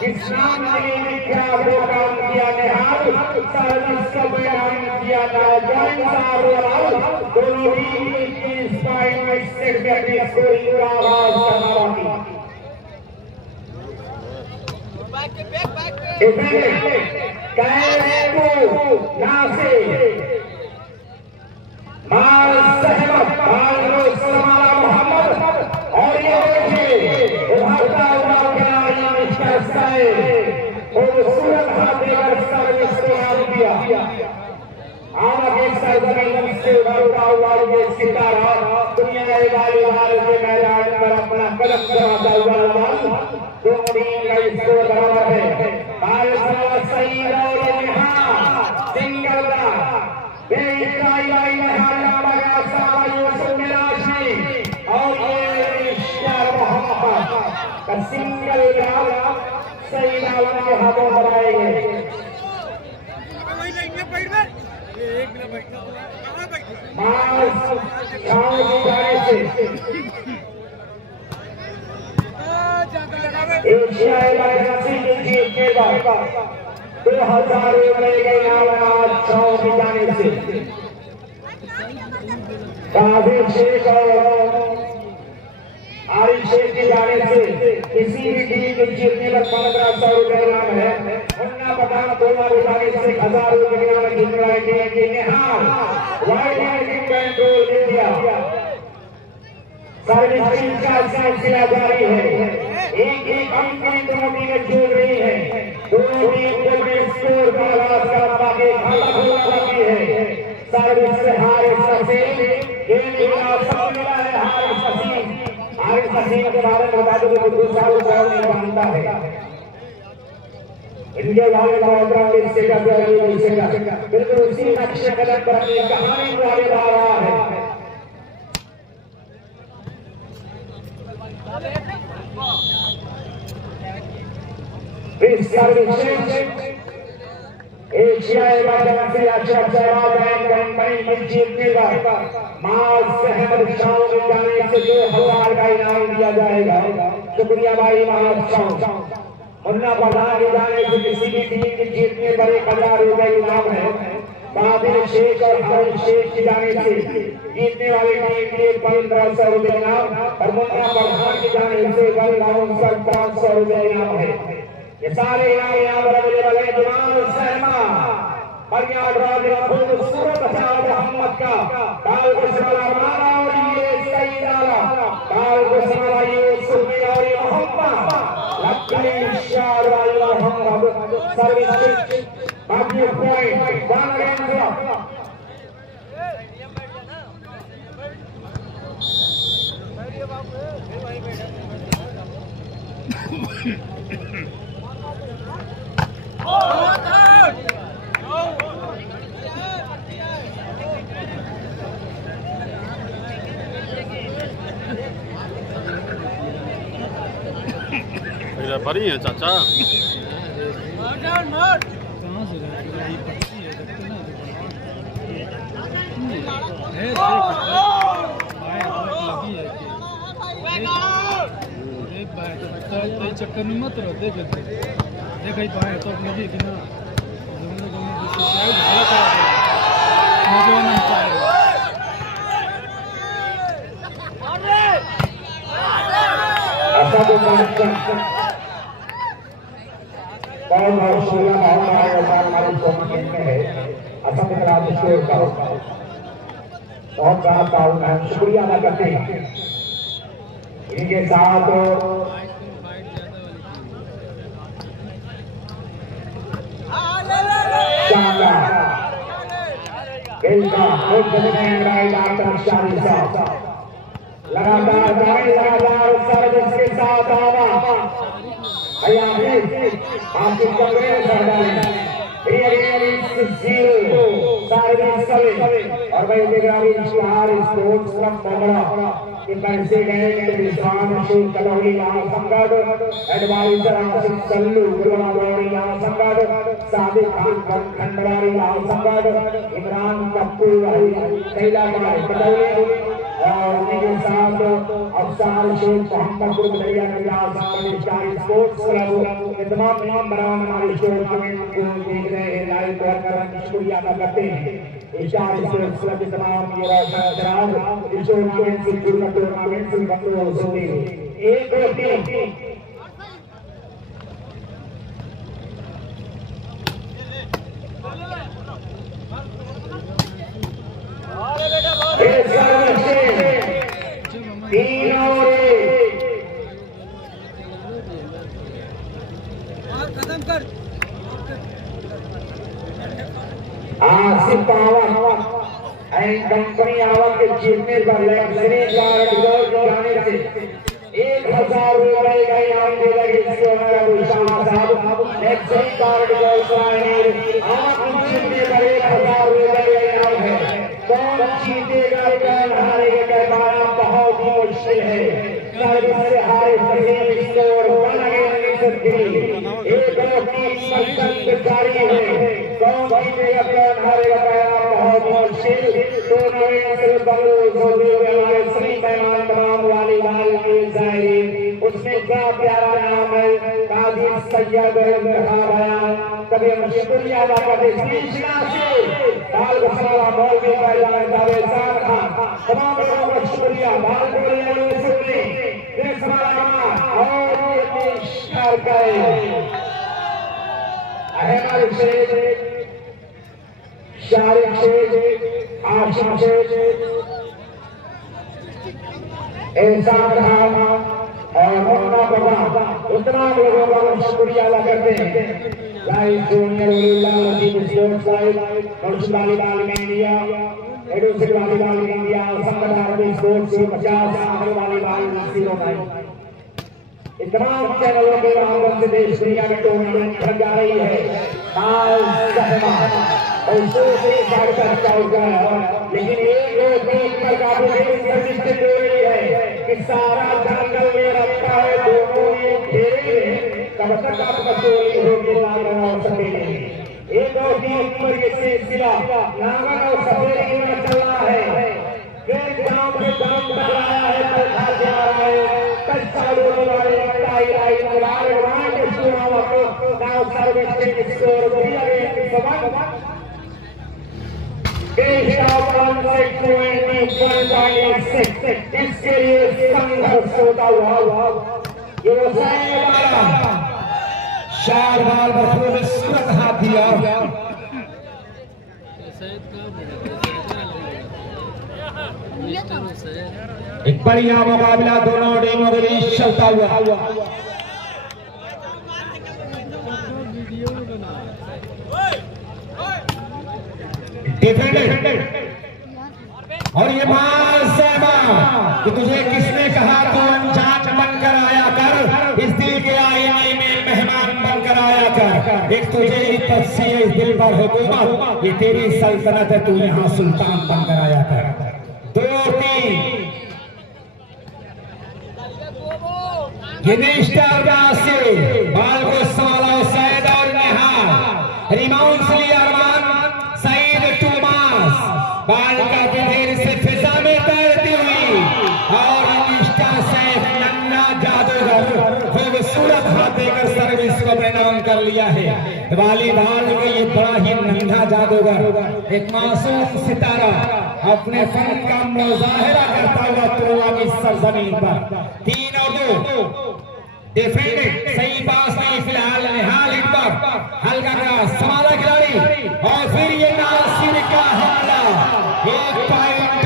इस्लाम ने क्या वो काम किया निहाल सर्विस का बयान किया नाजायज आरोप दोनों टीम की स्पाइन में से अपनी स्कोरिंग का आगाज करना बाकी कैरेको नासिर माल सहमत माल सलमान मोहम्मद और ये देखिए उभरता हुआ खिलाड़ी मिस्टर साइद खूबसूरत हाथ देकर सर्विस को आगे दिया आगे सरजमीन से उभरता हुआ ये सितारा दुनिया के वालीबॉल के मैदान पर अपना कदम जमाता हुआ दो टीम का स्कोर बराबर है सईद और यहाँ सिंगल बेइंतहाई महल्ला लगा सारा यूसुफ मिराशी और मोहम्मद का सिंगल सईद के हाथों बनाएंगे एशियाई जीत के बाद 2000 रुपए के इनाम की जाने से काफी शेख और आरिफ शेख की जाने से किसी भी टीम के जीतने पर 1500 रुपए इनाम है। मुन्ना पठान दोनों की जाने से 1000 रुपए इनाम जीत रहा है कि निहाल वाइड कंट्रोल दे दिया सर्विस का सिलसिला जारी है। एक अंक की दोनों टीमें जोड़ रही है दोनों टीम को स्कोर का आगाज करना बाकी खाता खोलना बाकी है। सर्विस से हारिस हसीन गेंद मिला है हारिस हसीन के बारे में बता दूं कि 2 साल नहीं जानता है इनके बारे में बिल्कुल उसी नक्शे कदम पर अपनी कहानी को आगे बढ़ा रहा है। एशियाई से अच्छा जीतने का माल सहमद शाह के जाने से 2000 का इनाम दिया जाएगा। शुक्रिया भाई माल शाह। मुन्ना पठान के जाने से किसी भी टीम के जीतने पर 1000 रुपए इनाम है। बादिल शेख और आरिफ शेख की जाने से जीतने वाली टीम के 1500 रुपए इनाम और मुन्ना पठान की जाने से 500 रुपए इनाम है। ये सारे इनाम यहाँ पर अवेलेबल है। जमाल सहमा बढ़िया ड्रॉ खूबसूरत मोहम्मद का बाल को संभाला मारा और ये सही डाला बाल को संभाला ये सुबह और ये मोहम्मद लक्ष्मी शाह वाली मोहम्मद सर्विस बाकी पॉइंट 1 रन बड़ी है चाचा चक्कर में मत रहो देख पाए तो लगी कि ना बहुत बड़ा ताउन है। शुक्रिया अदा करते हैं इनके साथ लगातार सर्विस के साथ आवा आपकी कांग्रेस और भाई स्पोर्ट्स क्लब कि पैसे गए कि विश्वान शेख कलौली यहाँ संगत एडवाइजर आसिफ सल्लू गुरुआ गौरी यहाँ संगत सादिक खान खंडवारी यहाँ संगत इमरान कप्पू कैला कुमार कलौली और उनके साथ अफसार शेख मोहम्मद दरिया स्पोर्ट्स क्लब तमाम बरान हमारे टूर्नामेंट को देख रहे हैं लाइव कर शुक्रिया अदा करते हैं स्पोर्ट्स क्लब के तमाम ये रोशन इस टूर्नामेंट से पूर्ण टूर्नामेंट से बंदो होते एक और तीन खत्म कर आसिफ आवक एंड कंपनी आवक के जीतने पर लग्जरी कार रिजर्व जाने से 1000 रुपए का इनाम देगा इसको हमारा गुलशाह साहब लग्जरी कार रिजर्व जाने आवक जीतने पर 1000 रुपए का इनाम है कौन जीतेगा कौन हारेगा कहना बहुत ही मुश्किल है सर्विस से हारे सभी स्कोर बन गए एक और तीन संकट जारी है कौन जीतेगा कौन हारेगा कहना बहुत मुश्किल टूर्नामेंट से बंद होते हुए हमारे श्री मेहमान तमाम वालीबाल के जायरीन उसमें क्या प्यारा नाम है काजी सैयद बयान कभी हम शुक्रिया अदा करते कृष्णा से बाल बसरा बॉल के जाने जावे साथ तमाम लोगों का शुक्रिया बाल को लेने से देश हमारा और ये पेश कर गए अहमद शेख शारिक शेख आशिम शेख एहसान खान और मुन्ना बाबा उतना लोगों का शुक्रिया अदा करते हैं live junior Latif sports live Kaushal volleyball में इंडिया एडोसिक वालीबाल में इंडिया संगठन स्पोर्ट्स 50 वालीबाल 09 इन तमाम चैनलों के माध्यम से देश दुनिया में टूर्नामेंट खेल जा रही है पैसों से साढ़े तक लेकिन एक दो तीन प्रकार से जरूरी है कि सारा जंगल में रखा है दोनों ये खेलेंगे तब तक आपका चोरी होगी नागन और सफेदी एक और तीन पर ये सिलसिला नागन और सफेदी में चल रहा है फिर गांव में गांव चल रहा है तो घर जा रहा है कई सालों वाले टाई लगाए के चुनाव को गांव सर्विस के स्कोर दिया गया सबक इसके लिए संघर्ष होता हुआ चार बार बखूब सूरत हाथ दिया एक बढ़िया मुकाबला दोनों टीमों के बीच चलता हुआ डिफेंडेड और ये कि तुझे किसने कहा तो अनजान बनकर आया कर इस दिल के आईने में मेहमान बनकर आया कर एक तुझे इस दिल पर हुकूमत ये तेरी सल्तनत है तू यहाँ सुल्तान बनकर आया कर 2-3 ये से बाल को सोलह सैद और निहार रिमाउंड से अरमान सईद टूमास बाल का देर से फिजा में तैरती हुई और निष्ठा से नन्ना जादूगर खूबसूरत हाथ देकर सर्विस को प्रणाम कर लिया है वालीबाल में ये बड़ा ही नन्हा जादूगर एक मासूम सितारा अपने फन का मुजाहिरा करता हुआ तुरुआ की सरजमीन पर 3 और 2 डिफेंडेड सही पास नहीं फिलहाल निहाल हिट पर हल्का का संभाला खिलाड़ी और फिर ये नासिर का हमला एक पॉइंट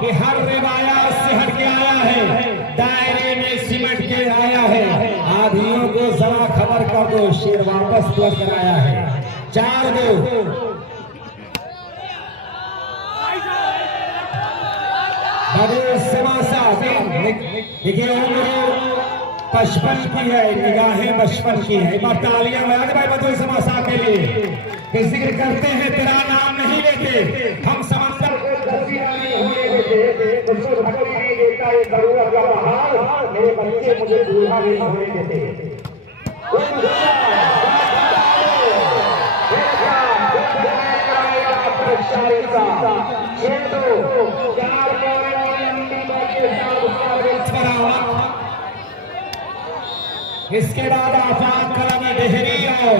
कि हर रिवायात से हट के आया है दायरे में सिमट के आया है आधियों को जरा खबर कर दो शेर वापस लौट कर आया है 4-2 देखिए उम्र 55 की है निगाहें 55 की है तालियां बजा दे भाई बदल समासा के लिए जिक्र करते हैं तेरा नाम नहीं लेते हम समंदर को नहीं होने देते उसको धक्के नहीं देता ये जरूरत का बहार मेरे बच्चे मुझे दूल्हा नहीं होने देते। इसके बाद आफाक कलम डेहरी और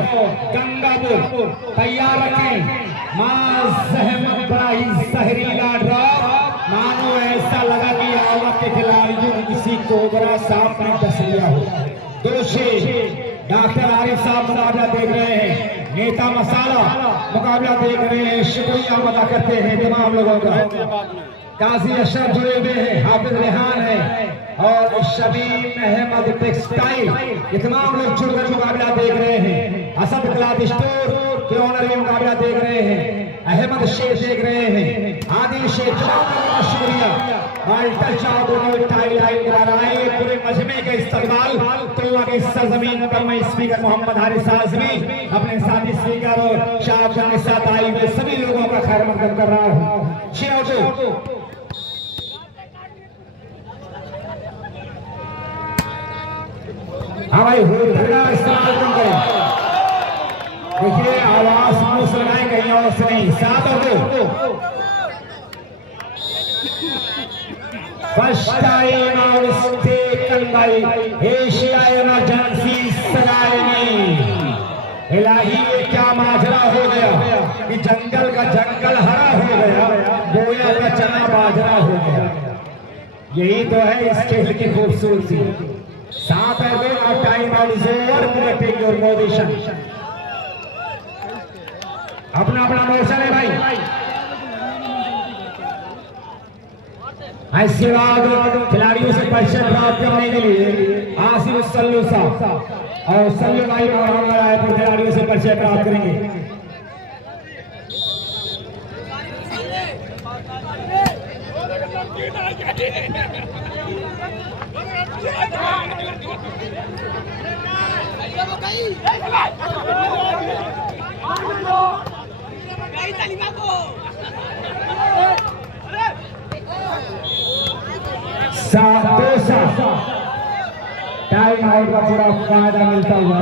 गंगापुर तैयार रखें। मां सहमत बड़ी जहरीला ड्रॉप, मानो ऐसा लगा कि आवक के खिलाड़ियों ने किसी कोबरा सांप ने डस लिया हो। दोषी डॉक्टर आरिफ साहब मुकाबला देख रहे हैं, नेता मसाला मुकाबला देख रहे हैं। शुक्रिया अदा करते हैं तमाम लोगों का। काजी अशरफ जुड़े हुए हैं, हाफिज रेहान है और शबीब अहमद टेक्सटाइल, ये तमाम लोग जुड़कर मुकाबला देख रहे हैं। असद क्लॉथ स्टोर के ओनर भी मुकाबला देख रहे हैं। अहमद शेख देख रहे हैं, आदिल शेख। शुक्रिया माल्टर चाव दोनों टाई लाइन करा रहा है। पूरे मजमे के इस्तकबाल तुल्ला की सरजमीन पर मैं स्पीकर मोहम्मद हारिस आजमी अपने साथी स्पीकर और शाह के साथ आए हुए सभी लोगों का खैर मकदम कर रहा हूँ। शेर हाँ भाई, इस्तेमाल कम करें। देखिए आवाज मुंह से लगाए कहीं और से नहीं। 7 और 2 फर्स्ट टाइम और स्टेकन बाई एशिया इमरजेंसी सगाई। इलाही ये क्या माजरा हो गया कि जंगल का जंगल हरा हो गया, बोया का चना बाजरा हो गया। यही तो है इस खेल की खूबसूरती। 7 और time out is over. Take your position. अपना अपना मोशन है भाई। इसके बाद खिलाड़ियों से परिचय प्राप्त करने के लिए आसिफ सल्लू साहब और सल्लू भाई आए तो खिलाड़ियों से परिचय प्राप्त करेंगे। टाइम आउट का पूरा फायदा मिलता हुआ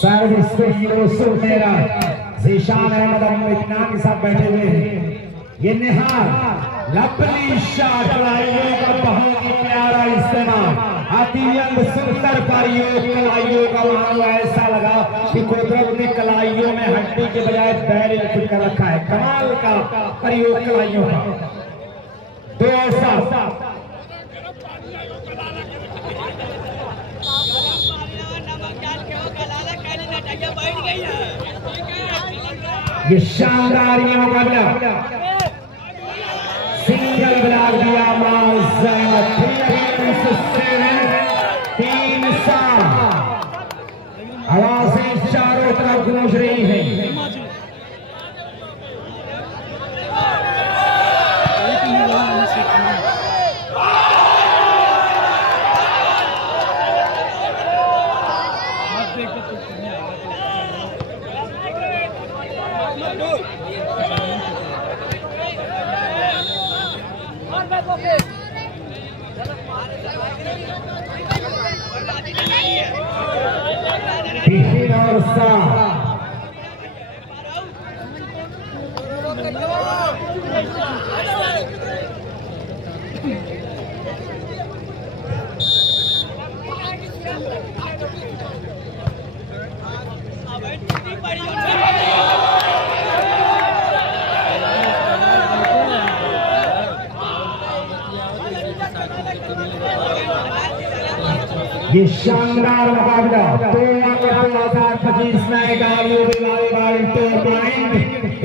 शायद मेरा जीशान अहमद इत्मीनान के साथ बैठे हुए हैं। ये निहार लपली शाह कलाइयों का बहुत ही प्यारा इस्तेमाल। अतियंत सुंदर प्रयोग कलाइयों का मानो ऐसा लगा कि कुदरत ने कलाइयों में हड्डी के बजाय बैरिंग फिट कर रखा है। कमाल का प्रयोग कलाइयों का। 2 और 7 ये शानदार ये मुकाबला सिंगल ब्लॉक दिया माज़ 3 आवाजें चारों तरफ गूंज रही है। और 7 ये शानदार मुकाबला 2025 में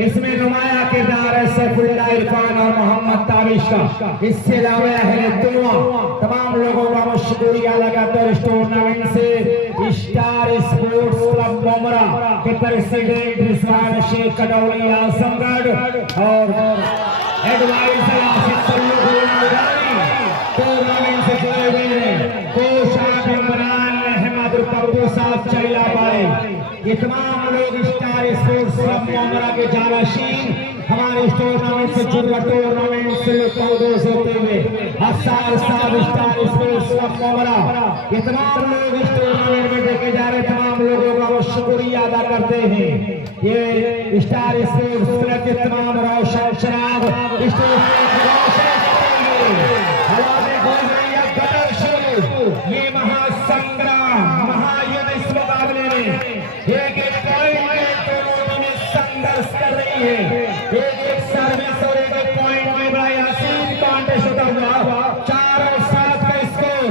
इसमें नुमाया किरदार है सैफुल्लाह इरफान और मोहम्मद ताबिश का। इससे अलावा अहले दुआ तमाम लोगों का शुक्रिया लगातार इस टूर्नामेंट से स्टार स्पोर्ट्स क्लब मोमरा के प्रेसिडेंट रिजवान शेख कटौली आजमगढ़ और एडवाइजर आसिफ टूर्नामेंट से जुड़े हुए हैं कोषाध्यक्ष इमरान अहमद पप्पू साहब चैलाबाई। ये तमाम लोग स्टार स्पोर्ट्स क्लब मोमरा के जानशीन हमारे इस टूर्नामेंट से जुड़े टूर्नामेंट से लुत्फ होते हुए हसार साहब स्टार स्पोर्ट्स क्लब मोमरा ये तमाम लोग इस टूर्नामेंट में देखे जा रहे तमाम लोगों का वो शुक्रिया अदा करते हैं। ये स्टार स्पोर्ट्स क्लब के तमाम रोशन शराब इस ये महासंग्राम महायुद्ध इस मुकाबले में एक एक पॉइंट में दोनों में संघर्ष कर रही है। एक सर्विस और एक पॉइंट में बड़ा हसीन कॉन्टेस्ट होता हुआ 4 और 7 का स्कोर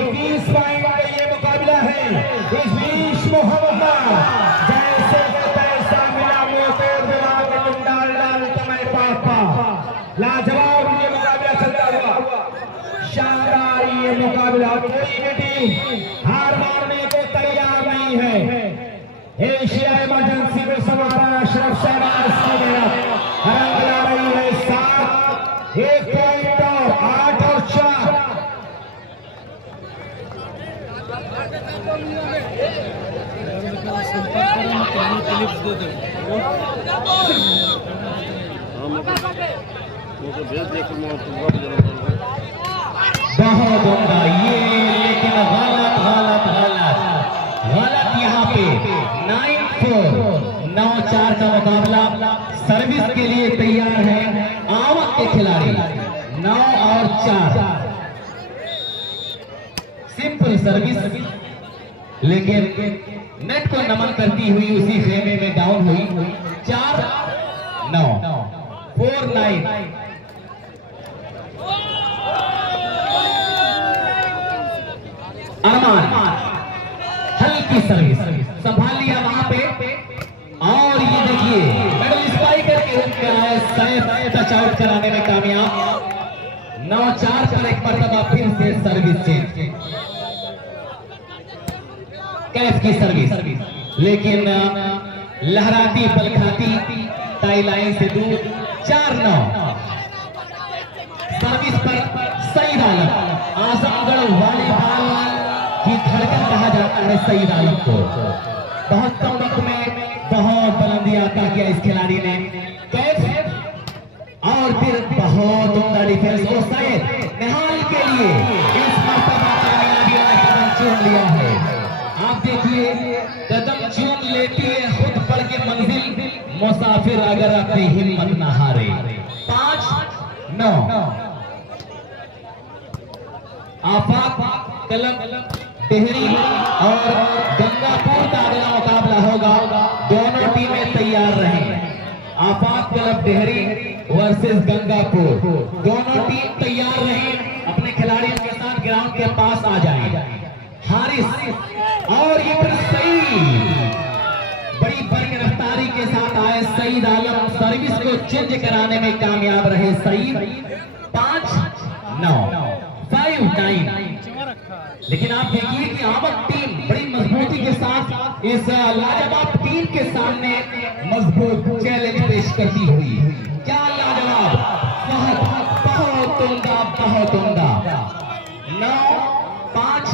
21 पॉइंट का ये मुकाबला है। इस बीच मोहम्मद जैसे पैसा मिला मुंह तोड़ दिमाग में तुम डाल तुम्हें पापा लाजवाब ये मुकाबला चलता हुआ शानदार ये मुकाबला। कोई भी टीम हार मारने को तैयार नहीं है। एशिया इमरजेंसी को समापन अशरफ शहबाज रंग ला रही है 7 1 पॉइंट और 8 और 4 बहुत उम्दा ये लेकिन गलत यहाँ पे 9-4 का मुकाबला सर्विस के लिए तैयार है आवक के खिलाड़ी 9 और 4 सिंपल सर्विस लेकिन नेट को नमन करती हुई उसी खेमे में डाउन हुई 4-9 4-9 अरमान हल्की सर्विस संभाल लिया वहां पे और ये देखिए मेडल स्पाइकर के रूप में आए सैफ टच आउट कराने में कामयाब 9-4 पर एक मरतबा फिर से सर्विस चेंज कैफ की सर्विस लेकिन लहराती पलखाती टाई लाइन से दूर 4-9 सर्विस पर सईद आलम आजमगढ़ वॉलीबॉल की धड़कन कहा जाता है सईद आलम को। बहुत कम वक्त में बहुत बुलंदी आता किया इस खिलाड़ी ने कैफ और फिर बहुत उम्दा डिफेंस को सईद निहाल के लिए इस मरतबा कामयाबियों ने कदम चूम लिया है। आप देखिए कदम चूम लेती है खुद बढ़ के मंजिल मुसाफिर अगर अपनी हिम्मत न हारे 5-9 आफाक कलम टिहरी और गंगापुर का अगला मुकाबला होगा। दोनों टीमें तैयार रहें। आफाक क्लब टिहरी वर्सेस गंगापुर दोनों टीम तैयार रहें अपने खिलाड़ियों के साथ ग्राउंड के पास आ जाएं। हारिस और ये फिर सईद बड़ी बड़ी रफ्तारी के साथ आए सईद आलम सर्विस को चेंज कराने में कामयाब रहे सईद 5-9 5-9 लेकिन आप देखिए कि आवक टीम बड़ी मजबूती के साथ इस लाजवाब टीम के सामने मजबूत चैलेंज पेश करती हुई क्या लाजवाब बहुत उम्दा 9-5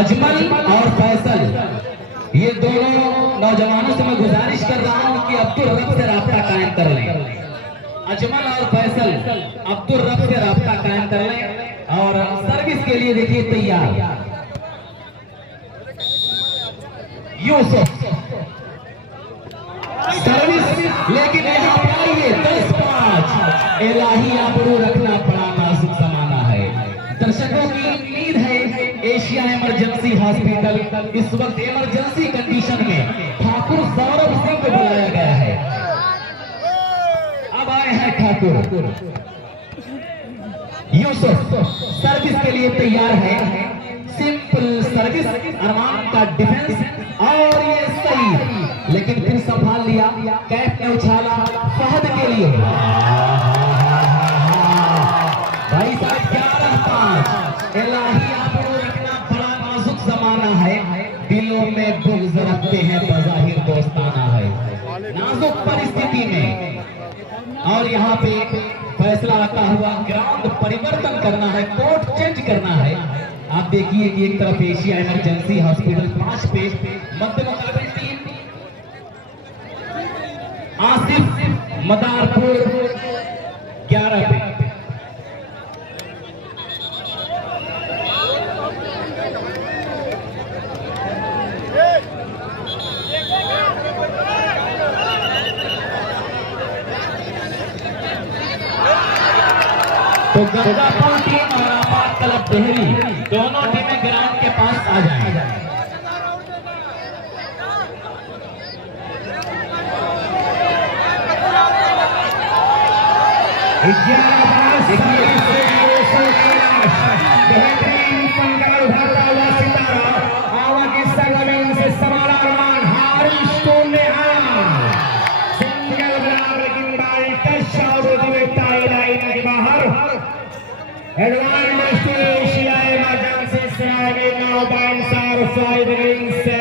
अजमल और फैसल ये दोनों नौजवानों से मैं गुजारिश कर रहा हूं कि अब्दुल रब से राब्ता कायम कर लें। अजमल और फैसल अब्दुल रब से राब्ता कायम कर लें और सर्विस के लिए देखिए तैयार यूसुफ सर्विस लेकिन यहाँ पे आइए 10-5 इलाही आबरू रखना बड़ा नाजुक जमाना है। दर्शकों की उम्मीद है एशिया इमरजेंसी हॉस्पिटल इस वक्त इमरजेंसी कंडीशन में ठाकुर सौरभ सिंह को बुलाया गया है। अब आए हैं ठाकुर यूसुफ सर्विस के लिए तैयार है सिंपल सर्विस, अरमान का डिफेंस और ये सही, लेकिन फिर संभाल लिया, कैप ने उछाला फहद के लिए। भाई साहब 11-5। इलाही आपको रखना बड़ा नाजुक जमाना है, दिलों में बुग़्ज़ रखते हैं बज़ाहिर दोस्ताना है, नाजुक परिस्थिति में। और यहाँ पे फैसला आता हुआ, ग्राउंड परिवर्तन करना है, कोर्ट चेंज करना है। आप देखिए कि एक तरफ एशिया इमरजेंसी हॉस्पिटल 5 पे, मध्य मुकाबले टीम आसिफ मदारपुर 11 पे। तो गंगापुर टीम और आपात तलब देहरी दोनों टीमें ग्राउंड के पास आ जाएंगी। बेहतरीन पंगाल उठाता हुआ सितारा आवा की सरजमीन से सवाल अरमान हारिस को निहाल सिंगल ग्राउंड, लेकिन बाल टच आउट होती हुई टाई लाइन के बाहर। एडवांस टू एशिया इमरजेंसी से नाउ बाइंसार साइड रिंग से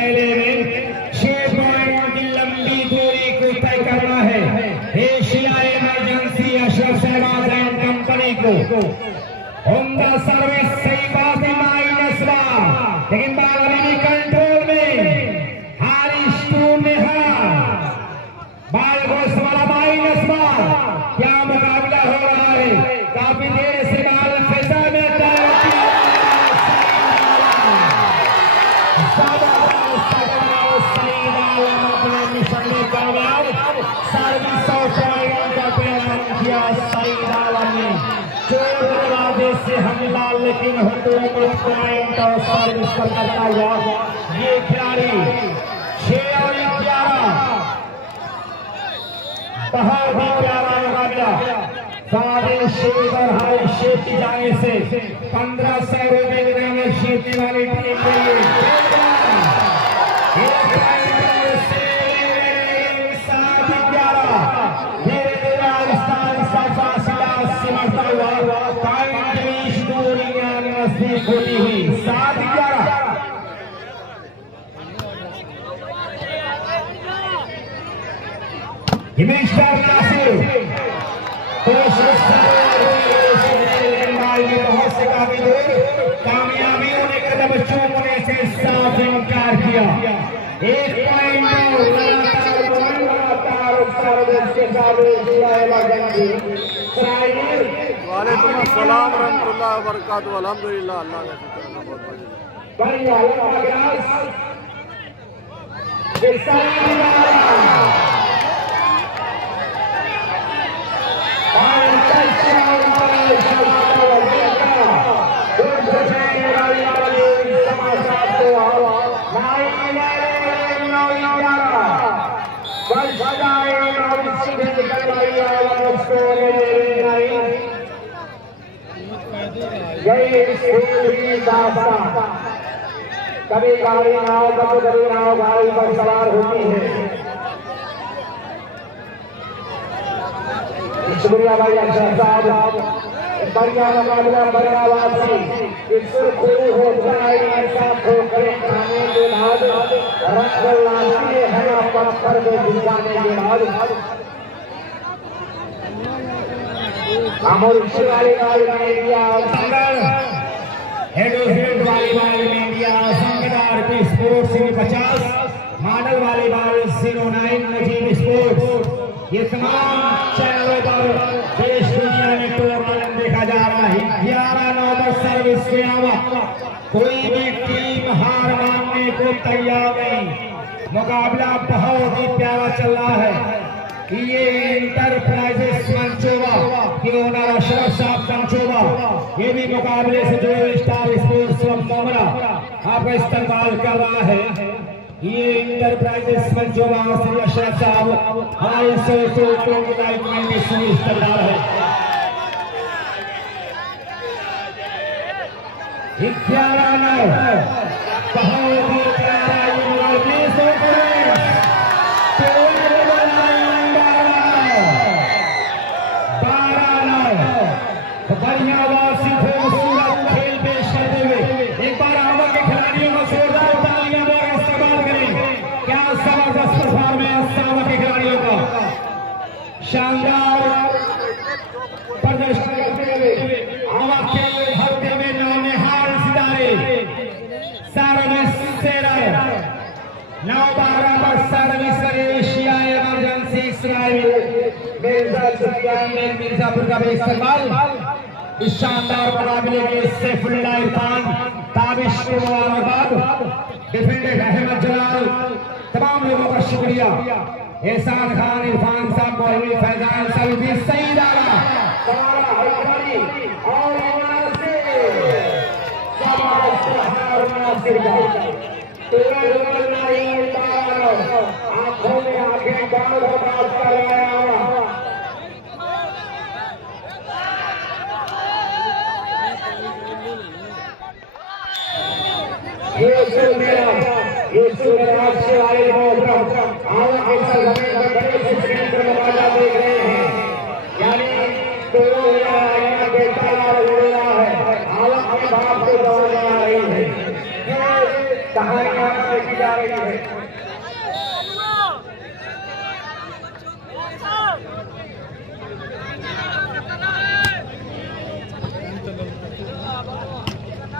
6 पॉइंट की लंबी दूरी को तय करना है Asia emergency Ashraf Shahbaz and company को। उम्दा सर्विस सही बात है माइनस वार, लेकिन बाल अभी भी कंट्रोल में। हारिस टू निहाल बाल को सवाला माइनस वार, क्या मुकाबला हो रहा है, काफी देर से बाल फिजा में से हमला, लेकिन हुकूमत पॉइंट और सर्विस पर करता हुआ ये खिलाड़ी 6 और 11 बहुत ही प्यारा मुकाबला। सारे शेख और हाई शेख की जाने से 1500 रुपए के नाम जीतने वाली टीम के लिए होती हुई 7-11। मिस्टर नासिर बहुत से काफी दूर कामयाबियों ने कदम चूमने से साफ इनकार किया। 1 पॉइंट वालेकुम अस्सलाम रहमतुल्लाह व बरकातहू। अल्हम्दुलिल्लाह, अल्लाह का शुक्र है, बहुत बढ़िया। कभी गाड़ी नाव कभी नाव गाड़ी पर सवार होती है। शुक्रिया भाई अक्षर साहब, बढ़िया मुकाबला बरावासी खुली हो जाए खाने के बाद रंग लाती है पत्थर में भिजाने के बाद अमोर्शी वाली इंडिया हेडोहेड वॉलीबॉल में इंडिया संगदार की sports 50 model volleyball 09 Najeeb sports. ये तमाम चैनलों पर देश दुनिया में टूर्नामेंट देखा जा रहा है। 11 नंबर सर्विस के अलावा कोई भी टीम हार मानने को तैयार नहीं। मुकाबला बहुत ही प्यारा चल रहा है। ये इंटरप्राइजेस मंचोवा की ओनर अशरफ साहब मंचोवा ये भी मुकाबले से जुड़े स्टार स्पोर्ट्स मामला आपका इस्तेमाल कर रहा है। ये इंटरप्राइजेस मंचोवा श्री अशरफ साहब हमारे सोचों की लाइफ में इस्तेमाल है। 11-9 बहुत ही प्यारा बढ़िया वासी खूबसूरत खेल पेश करते हुए एक बार आवा के खिलाड़ियों को जोरदार तालियां द्वारा इस्तेमाल करें। क्या जबरदस्त परफॉर्मेंस आवा के खिलाड़ियों का, शानदार प्रदर्शन करते हुए आवा के भरते हुए नौनिहाल सितारे सर्विस सेरा 9-12 पर सर्विस एशिया इमरजेंसी मिर्जापुर का भी इस्तेमाल। इस शानदार मुकाबले के सैफुल्लाह इरफान ताबिश को मुबारकबाद, डिफेंडर अहमद जलाल, तमाम लोगों का शुक्रिया। एहसान खान, इरफान साहब, मोहम्मद फैजान सऊदी, सईद आला आंखों में आंखें डाल बात कर रहा यीशु मेरा अच्छे वाले मोहतरम आला ऐसा जमीन पर बड़े से स्क्रीन पर मुकाबला देख रहे हैं, यानी तो यहाँ बेटा रो रहा है, आला अपने बाप को दौड़ जा रही है, कहानियां देखी जा रही है।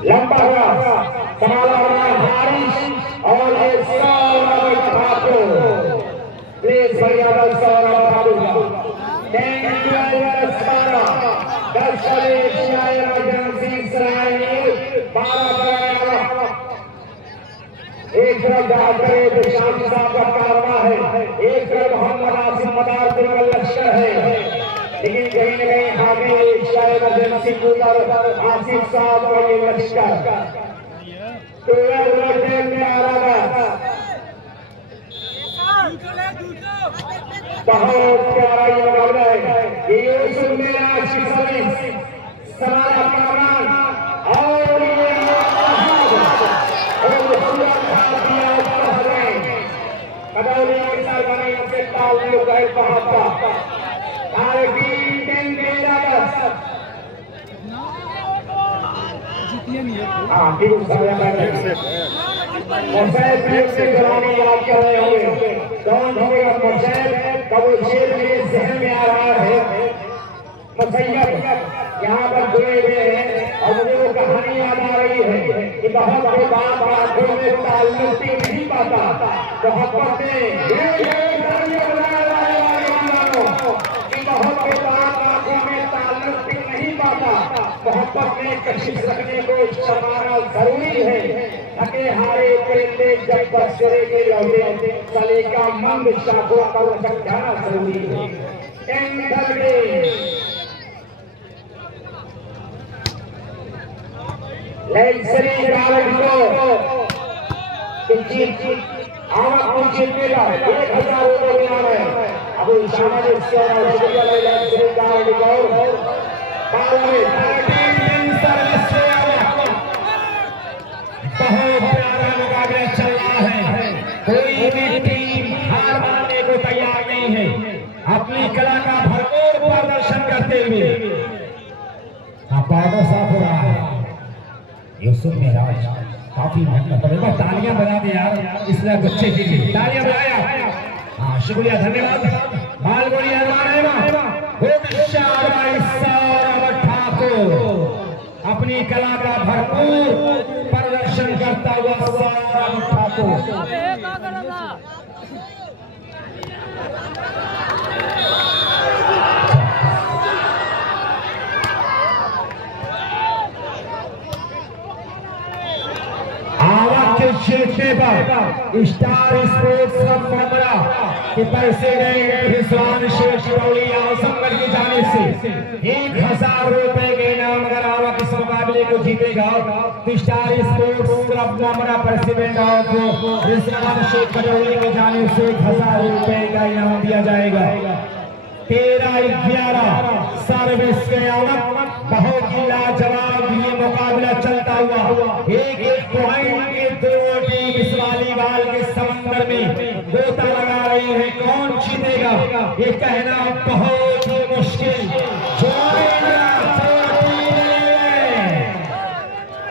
लंबा हुआ संभाला हुआ हारिश और सौरभ ठाकुर, प्लीज बढ़िया बल सौरभ ठाकुर का 10 एशिया इमरजेंसी सराय 12 एक तरफ जाकर तो शाम साहब का कारवा है, एक तरफ मोहम्मद आसिम मदारपुर का लश्कर है, लेकिन कहीं न कहीं आगे एशिया इमरजेंसी पर आसिफ साहब का ये लश्कर तो बहुत प्यारा ये मुकाबला है। ये सुनने समारा कामरान और ये कदौली के सरबनी से तालमेल गए पहुंचा से जवानी याद कर रहे होंगे, कौन होगा मुसैब का वो शेर मेरे जहन में आ रहा है। मुसैब यहाँ पर जुड़े हुए हैं और मुझे वो कहानी याद आ रही है कि बहुत के बाद आंखों में ताल्लुक नहीं पाता, मोहब्बत में बहुत के बाद आंखों में ताल्लुक नहीं पाता, मोहब्बत में कशिश रखने को क्षमाना जरूरी है। थके हारे परिंदे जब बसेरे के लौटे, सले का मंद शाखों पर जाना जरूरी है। लैंसरी गार्ड को जीत जीतेगा 1000 रुपये इनाम है। अब सामाजिक सेवा शुक्रिया लैंसरी गार्ड को बहुत प्यारा मुकाबला चल रहा है, कोई भी टीम हार मानने को तैयार नहीं है, अपनी कला का भरपूर प्रदर्शन करते हुए पादा साफ हो रहा है। यूसुफ मेहराज काफी मेहनत करेगा, तालियां बजा दे यार, इसलिए बच्चे के लिए तालियां बजाया। हाँ शुक्रिया, धन्यवाद। बाल गोली सौरभ ठाकुर अपनी कला का भरपूर प्रदर्शन करता हुआ सौरभ ठाकुर जीतने पर स्टार स्पोर्ट्स क्लब ममरा के पैसे गए रिजवान शेख टोली आजमगढ़ की जाने से 1000 रुपए के इनाम। अगर आवाक इस मुकाबले को जीतेगा तो स्टार स्पोर्ट्स क्लब ममरा प्रेसिडेंट और रिजवान शेख टोली की जाने से 1000 रुपए का इनाम दिया जाएगा। 13-11 सर्विस के आवक बहुत ही लाजवाब ये मुकाबला चलता हुआ। एक एक पॉइंट के दो टीम इस वॉलीबॉल के समंदर में गोता लगा रही है। कौन जीतेगा ये कहना बहुत ही मुश्किल।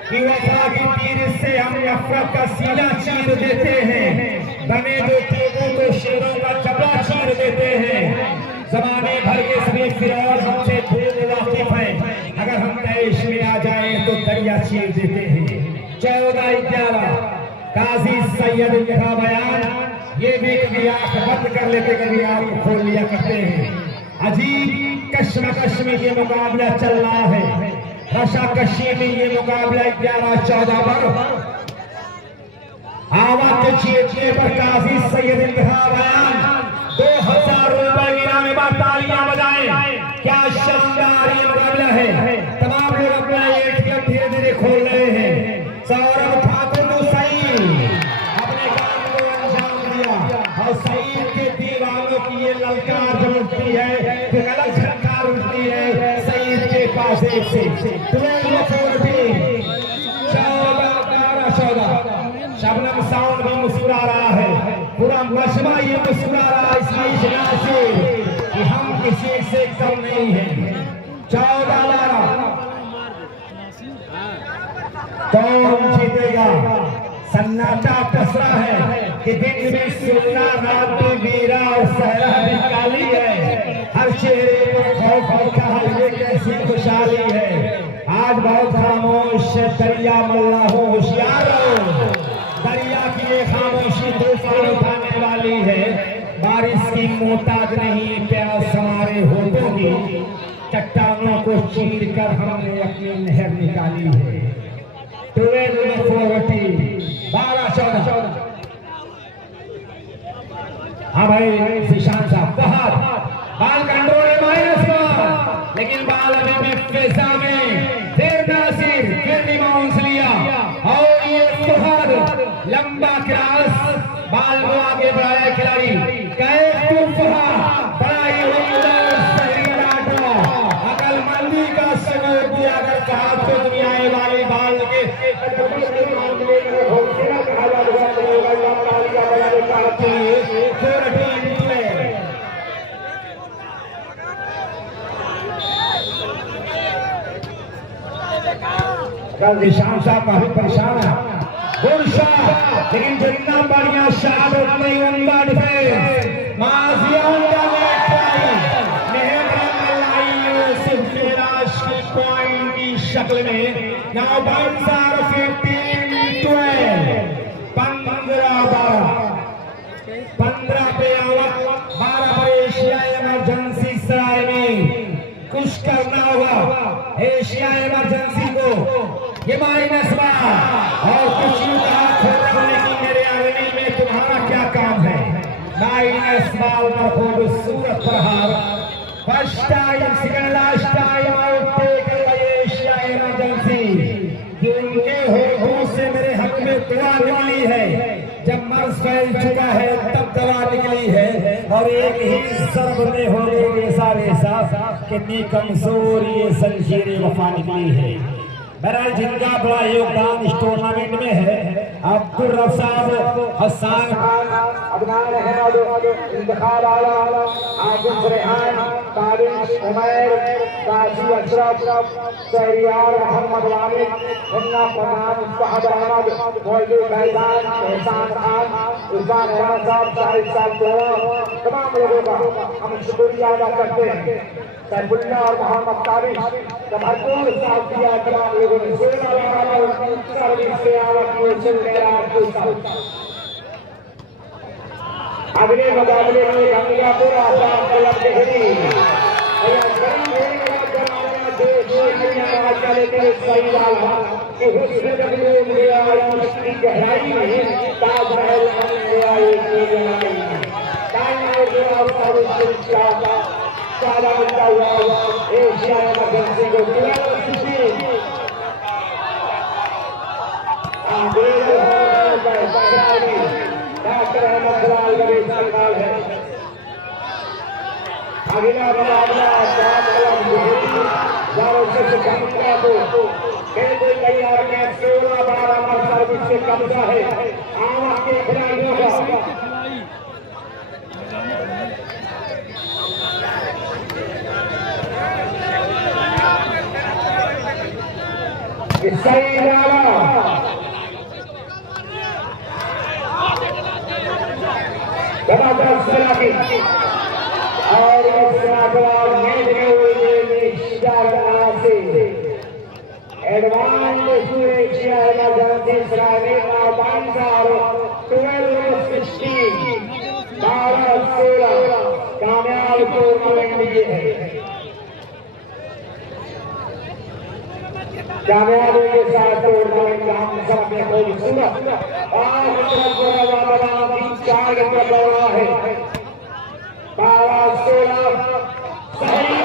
कि वफा की तीर से हम नफरत का सीना चीर देते हैं, बने दो टीमों को शेरों का चपला चीर देते हैं। जमाने भर के सभी फिरौन हमसे खूब वाकिफ हैं, अगर हम देश में आ जाए तो दरिया चीर देते हैं। 14-11 काजी सैयद का बयान ये भी कभी आंख बंद कर लेते, कभी आंख खोल लिया करते हैं। अजीब कश्मकश में ये मुकाबला चल रहा है। रशाकशी में ये मुकाबला 11-14 पर आवा के जीतने पर काजी सैयद का बयान 2000 रुपए इनाम में तालियां बजाएं। क्या शानदार ये मुकाबला है। तमाम लोग अपना एटीएम धीरे धीरे खोल रहे हैं। सौरभ ठाकुर को सही अपने काम को अंजाम दिया और सईद के दीवानों की ये ललकार जब उठती है, फिर अलग झटकार उठती है सईद के पास एक से 14 शबनम साउंड भी मुस्कुरा रहा है, पूरा मजमा ये मुस्कुरा रहा है इसलिए इजलास से कि हम किसी से कम नहीं हैं। 14 कौन जीतेगा? सन्नाटा पसरा है कि दिन में सुनना, रात में वीरा और सहरा भी काली है। हर चेहरे पर खौफ लिखा है, ये कैसी खुशहाली है। आज बहुत खामोश दरिया मल्ला हो, होशियार हो। दरिया की ये खामोशी तूफान उठाने वाली है। बारिश की मोहताज नहीं प्यास हमारे होठों की, चट्टानों को चीर कर हमने अपनी नहर निकाली है। 12-14 हाँ भाई निशान साहब बहुत बाल कंट्रोल माइनस, लेकिन बाल अभी भी फिजा में फिर नासिर फिर रिबाउंड लिया और ये फहद लंबा क्रॉस बाल को आगे बढ़ाया खिलाड़ी बड़ा ही अकलमंदी का सबूत दिया अगर कहा तो दुनिया वाले बाल के निशान साहब काफी परेशान है। लेकिन जितना बढ़िया शाट उतना ही उमदा डिफेंस। पॉइंट की शक्ल में नाउ 15-12 15 पे आवक 12 पर एशिया इमरजेंसी सराय में कुछ करना होगा एशिया इमरजेंसी को। ये माइनस और कुछ रखने की मेरे आदमी में तुम्हारा क्या काम है। माइनस बाल का खूबसूरत प्रहार। First time second last time out Asia emergency कि उनके होठों से मेरे हक में दुआ निकली है। जब मर्ज फैल चुका है तब दवा निकली है और एक ही सर्व में हो गए सारे साथ कितनी कमजोर ये जंजीरें वफा निकली है। बहरहाल जिनका बड़ा योगदान इस टूर्नामेंट में है अब्दुल रफ साहब, हसन अदनान अहमद, इंतखाब आला, आसिफ रेहान, तारिश उमैर, काजी अशरफ, शहरियार मोहम्मद वालिद, मुन्ना प्रधान, फहद अहमद, मौजूद फैजान, एहसान खान, इरफान अहमद साहब, शाहिद साहब, तमाम लोगों का हम शुक्रिया अदा करते हैं। सैफुल्लाह और मोहम्मद तारिश का भरपूर साथ दिया। तमाम लोगों ने सर्विस से अगले मुकाबले में गंगापुर आसाम क्लब के गहराई में ताजमहल एशिया इमरजेंसी को डॉक्टर अहमद जलाल का भी सरकार है। अगला मुकाबला बिल्कुल तैयार है 16-12 नंबर सर्विस से कब्जा है आवा के खिलाड़ियों का। सही जबरदस्त खिलाड़ी और एडवांस एशिया इमरजेंसी सराय और 12-16 12-16 कामयाब टूर्नामेंट ये है। कामयाबी के साथ टूर्नामेंट का हम सब अपने खूबसूरत और 4 घंटे दौड़ रहा है 12-16 सही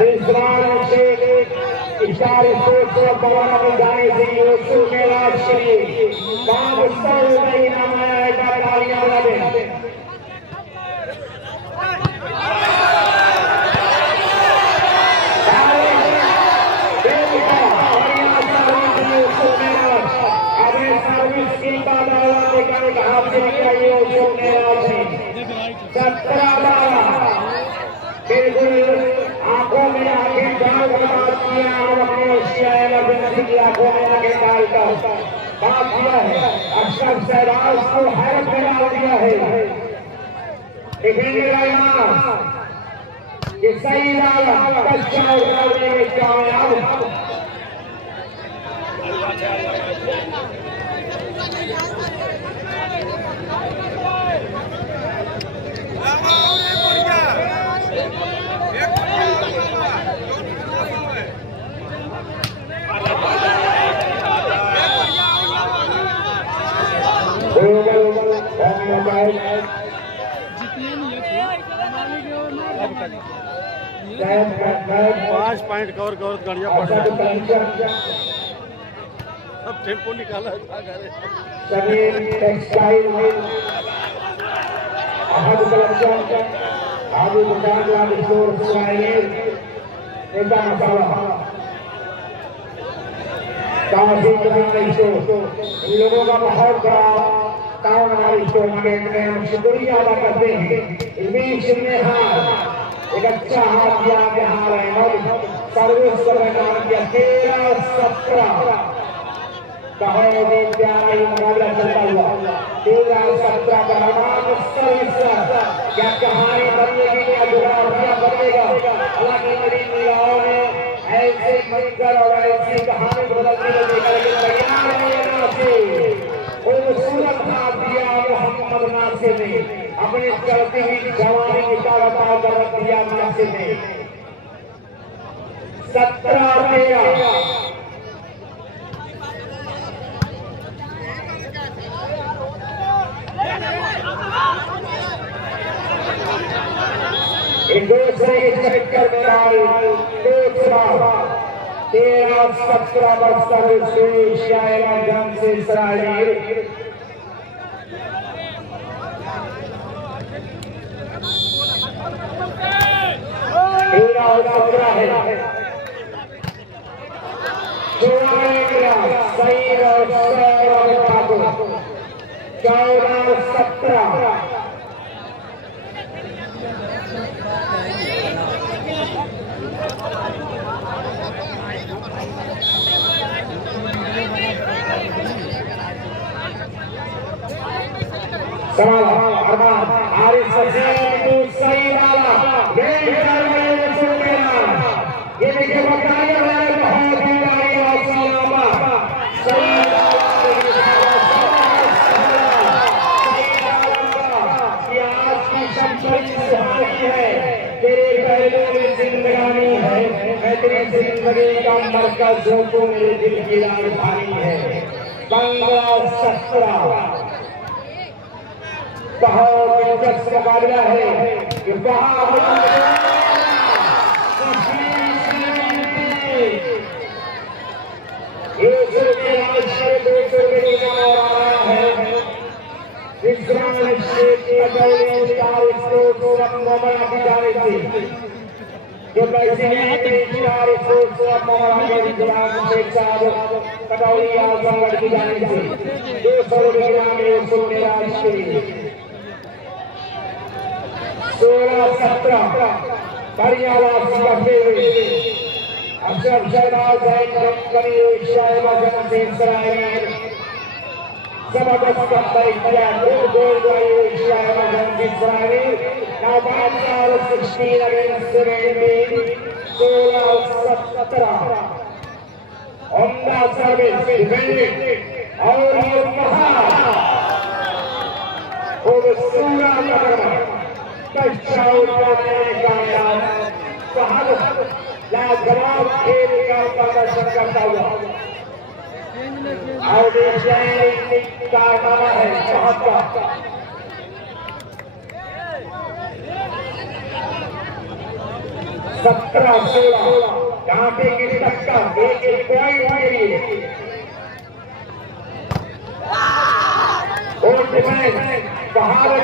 रिजवान शेख इशारे से बवाना में जाने से यूसुफ ने राज के लिए 500 रुपए इनाम आया है। तालियां बजा दें। सर्विस की बात हाथ से निकली यूसुफ ने राज ने 17-12 बिल्कुल आंखों में आंखें डाल बात किया और अपने एशिया इमरजेंसी की आंखों में आंखें डाल कर बात किया है। अशरफ सहराज को हैरत में डाल दिया है। देखेंगे कि सही डाला बच्चा उठाने में कामयाब। पांच पॉइंट कवर गाड़ियां पड़ जाए। अब टेम्पो निकाला सभी टेक्सटाइल आगे दुकान वाले स्टोर इन लोगों का बहुत बड़ा काम हमारे स्टोर में हम शुक्रिया अदा करते हैं। बीच में एक अच्छा हाथ दिया के हार है और सर्विस काम किया 13-17 प्यारा ही मुकाबला चलता हुआ 13-17 का सर्विस क्या कहानी बनने की अधूरा बनेगा। हालांकि मेरी निगाहों ने ऐसे मंजर और ऐसी कहानी बदलती लेकिन तैयार है खूबसूरत हाथ दिया मोहम्मद नासिर ने अपनी चलती हुई जवानी की ताकत कर दिया नासिर ने 17-13 एक दूसरे के चक्कर में आए 13-17 वर्ष से एशिया इमरजेंसी सराय है 14-17 सही डाला ये देखिए बताया बहुत तेरे पहले में जिंदगानी है मैं तेरी जिंदगी का मरकज जो तो मेरे दिल की राजधानी है 15-17 बहुत दिलचस्प मुकाबला है कि मोमरा की जाने से जो पैसे हैं चार सौ मोमरा के जवान शेख साहब कटौली आजमगढ़ की जाने से 200 रुपये इनाम है सोने राज के लिए 16-17 बढ़िया वापसी करते हुए अक्षर शहबाज है कमी शायबा जनसेन सराय जबरदस्त किया गोल शायबा जनसेन सराय now Bangladesh 16 against 17 16-17 on the service defended और ये कहा और सूरा करना कच्चाउट करने कामयाब सहाब लाजवाब खेल का प्रदर्शन करता हुआ और देश कारनामा है साहब का 17-16 कांटे की टक्कर एक पॉइंट के लिए और डिफेंस बाहर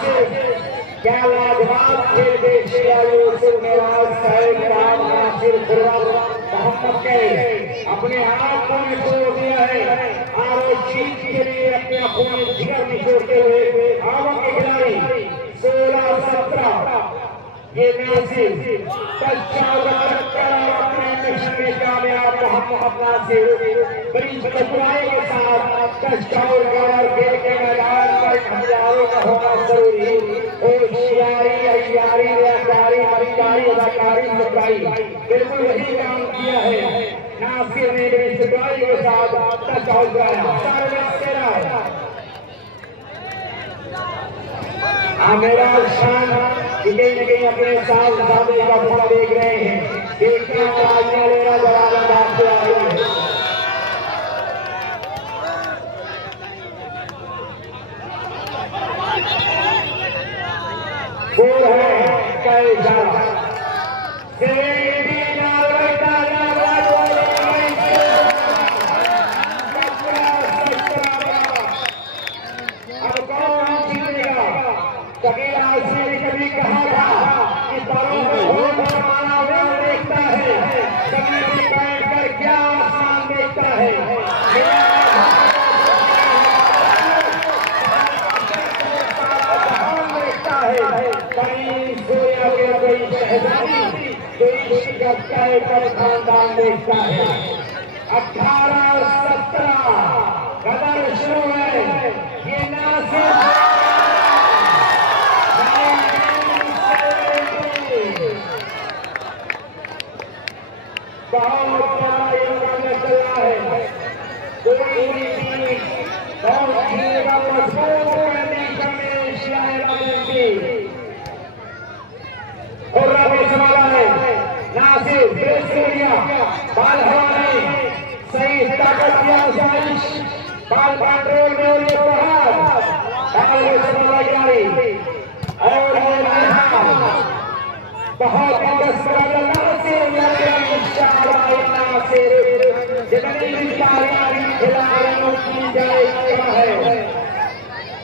से क्या लाजवाब खेल मोहम्मद के अपने आप को निचोड़ दिया है और जीत के लिए अपने खून जिगर निचोड़ते हुए आवा के खिलाड़ी 16-17 ये नासिर अपने मिशन में कामयाब मोहम्मद नासिर बड़ी चतुराई के साथ कच्चाउर कवर खेल के मैदान पर हथियारों का होना जरूरी और शियारी अयारी व्यापारी मरीदारी अदाकारी चतुराई बिल्कुल वही काम किया है नासिर ने बड़ी चतुराई के साथ कच्चाउर कराया मेरा शान कहीं न कहीं अपने साथ दादे का थोड़ा देख रहे हैं देखना राजना लेना जवाब बात से आ गया है गोल है कई जाना शकीला उसने भी कभी कहा था कि तारों को बहुत माना वो देखता है जमीन में बैठ कर क्या आसमान देखता है देखता है कहीं सोया के कोई शहजादी कोई शिकस्त का खानदान देखता है 18-17 कदर शुरू है ये नासिर बहुत बड़ा योगदान चला है कोई भी टीम बहुत खेलेगा मजबूत कंडीशन में और रवि संभाला है नासिर सूर्या बाल हवा में सही ताकत की आसाइश बाल कंट्रोल में और ये प्रहार बाल संभाला खिलाड़ी और बहुत जितनी भी खिलाड़ियों की जाए है